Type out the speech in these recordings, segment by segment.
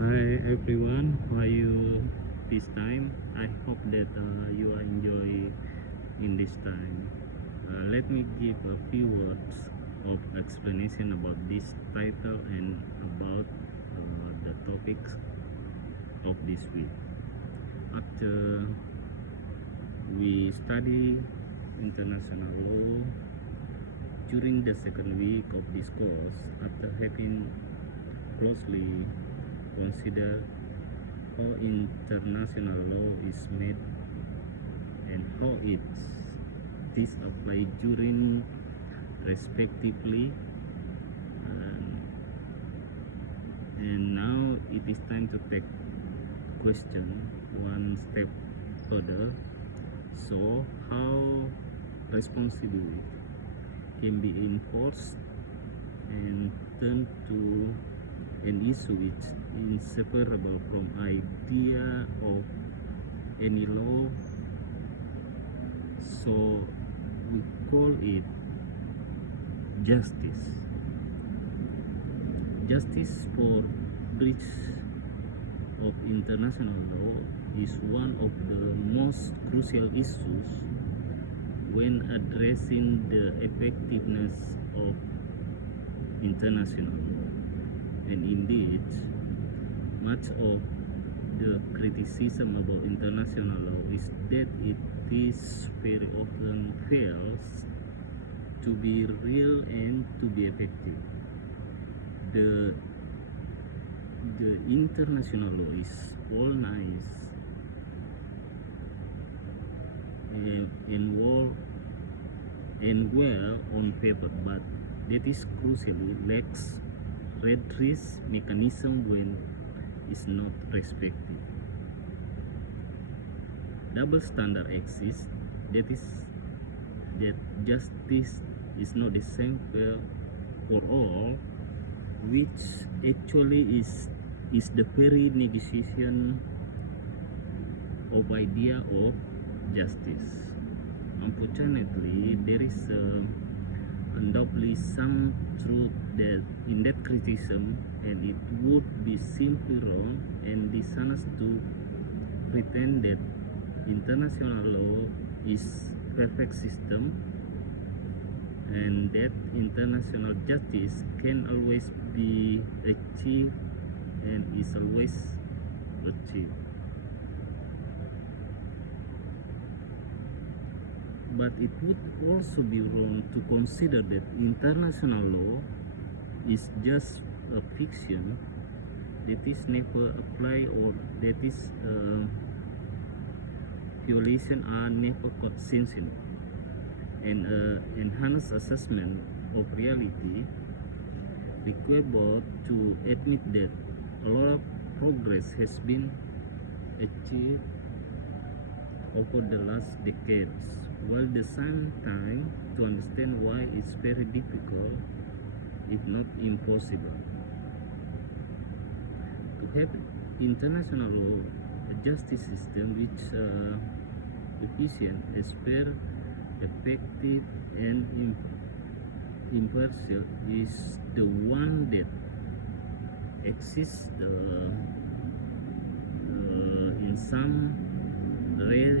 Hi everyone, how are you this time? I hope that you are enjoying in this time. Let me give a few words of explanation about this title and about the topics of this week. After we study international law during the second week of this course, after having closely considered how international law is made and how this applied during respectively, and now it is time to take question one step further. So how responsibility can be enforced and turned to an issue which is inseparable from idea of any law, so we call it justice. Justice for breach of international law is one of the most crucial issues when addressing the effectiveness of international law. And indeed, much of the criticism about international law is that it is very often fails to be real and to be effective. The international law is all nice and well on paper, but that is crucial. It lacks redress mechanism when is not respected. Double standard exists, that is that justice is not the same for all, which actually is the very negotiation of idea of justice. Unfortunately, there is undoubtedly some truth that in that criticism, and it would be simply wrong and dishonest to pretend that international law is perfect system and that international justice can always be achieved and is always achieved. But it would also be wrong to consider that international law is just a fiction that is never applied, or that is violation are never caught since in. And enhanced assessment of reality require both to admit that a lot of progress has been achieved over the last decades, while at the same time to understand why it's very difficult, if not impossible, to have international law, a justice system which efficient, as fair, effective, and impartial is the one that exists in some rare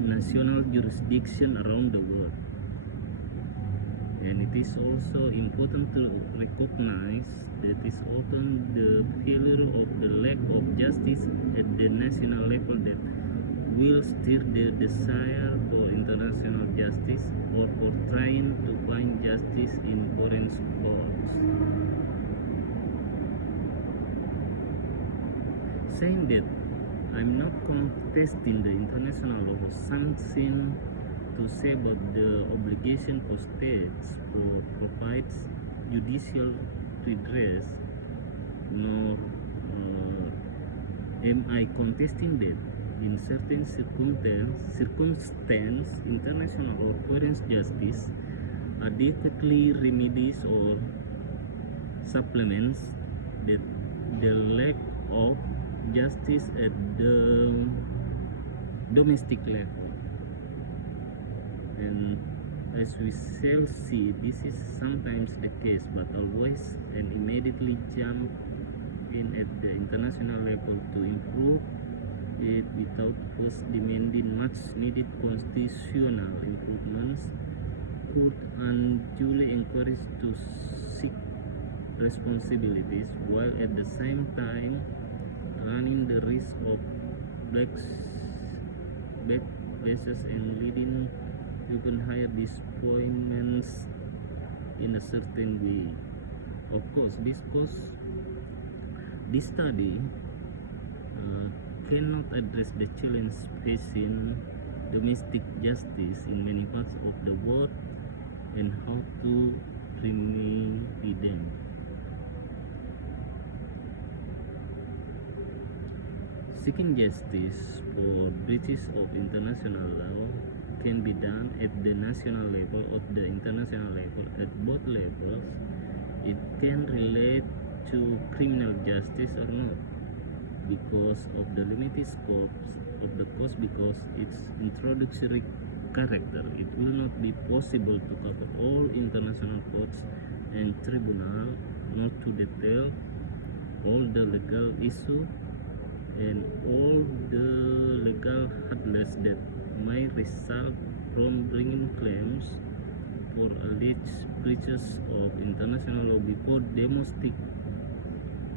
national jurisdiction around the world. And it is also important to recognize that is often the failure of the lack of justice at the national level that will steer the desire for international justice or for trying to find justice in foreign courts. Saying that I'm not contesting the international law, something to say about the obligation for states to provide judicial redress, nor am I contesting that in certain circumstance international or foreign justice adequately remedies or supplements that the lack of justice at the domestic level. And as we shall see, this is sometimes the case, but always and immediately jump in at the international level to improve it without first demanding much needed constitutional improvements could unduly encourage to seek responsibilities while at the same time running the risk of backlashes and leading even higher disappointments in a certain way. Of course, this study cannot address the challenge facing domestic justice in many parts of the world and how to remedy them. Seeking justice for breaches of international law can be done at the national level or the international level. At both levels, it can relate to criminal justice or not because of the limited scope of the course, because its introductory character. It will not be possible to cover all international courts and tribunal, not to detail all the legal issue and all the legal hurdles that may result from bringing claims for alleged breaches of international law before domestic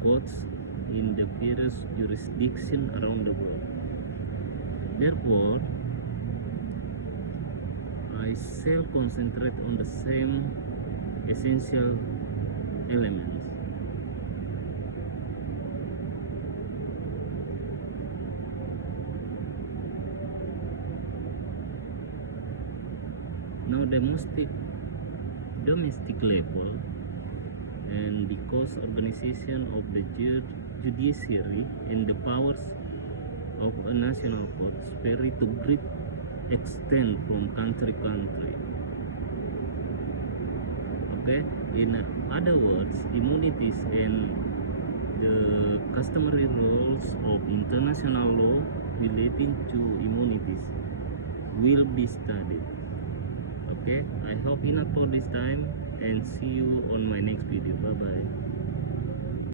courts in the various jurisdictions around the world. Therefore, I shall concentrate on the same essential elements. Now, domestic level and because organization of the judiciary and the powers of a national court vary to great extent from country to country. Okay, in other words, immunities and the customary rules of international law relating to immunities will be studied. Okay, I hope enough for this time and see you on my next video. Bye bye.